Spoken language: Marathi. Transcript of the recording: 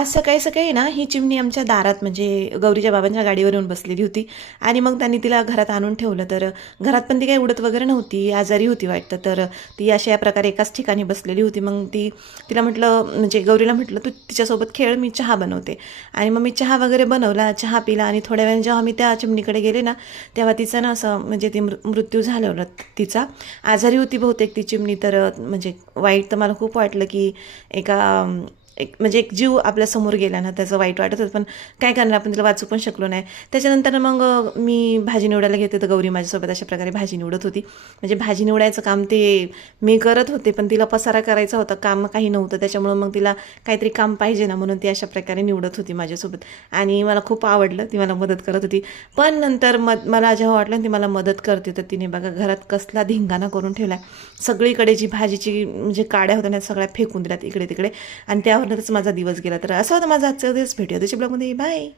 आज सकाळी सकाळी ना ही चिमणी आमच्या दारात म्हणजे गौरीच्या बाबांच्या गाडीवर येऊन बसलेली होती आणि मग त्यांनी तिला घरात आणून ठेवलं. तर घरात पण ती काही उडत वगैरे नव्हती, आजारी होती वाटतं. तर ती अशा या प्रकारे एकाच ठिकाणी बसलेली होती. मग तिला म्हटलं, म्हणजे गौरीला म्हटलं, तू तिच्यासोबत खेळ, मी चहा बनवते. आणि मग मी चहा वगैरे बनवला, चहा पिला आणि थोड्या वेळाने जेव्हा मी त्या चिमणीकडे गेले ना, तेव्हा तिचं ना असं म्हणजे ती मृत्यू झालेला तिचा. आजारी होती बहुतेक ती चिमणी. तर म्हणजे वाईट तर मला खूप वाटलं की म्हणजे एक जीव आपल्यासमोर गेला ना, त्याचं वाईट वाटत होतं. पण काय करणार, आपण तिला वाचू पण शकलो नाही. त्याच्यानंतर मग मी भाजी निवडायला घेते, तर गौरी माझ्यासोबत अशा प्रकारे भाजी निवडत होती. म्हणजे भाजी निवडायचं काम ते मी करत होते, पण तिला पसारा करायचा होता, काम काही नव्हतं. त्याच्यामुळं मग तिला काहीतरी काम पाहिजे ना, म्हणून ती अशा प्रकारे निवडत होती माझ्यासोबत. आणि मला खूप आवडलं, ती मला मदत करत होती. पण नंतर मला जेव्हा वाटलं ती मला मदत करते, तर तिने बघा घरात कसला धिंगाणा करून ठेवला. सगळीकडे जी भाजीची म्हणजे काड्या होत्या ना, सगळ्या फेकून दिल्यात इकडे तिकडे. आणि त्यावरच माझा दिवस गेला. तर असा होता माझा आजचा दिवस. भेटूया त्याच्या ब्लॉगमध्ये. बाय.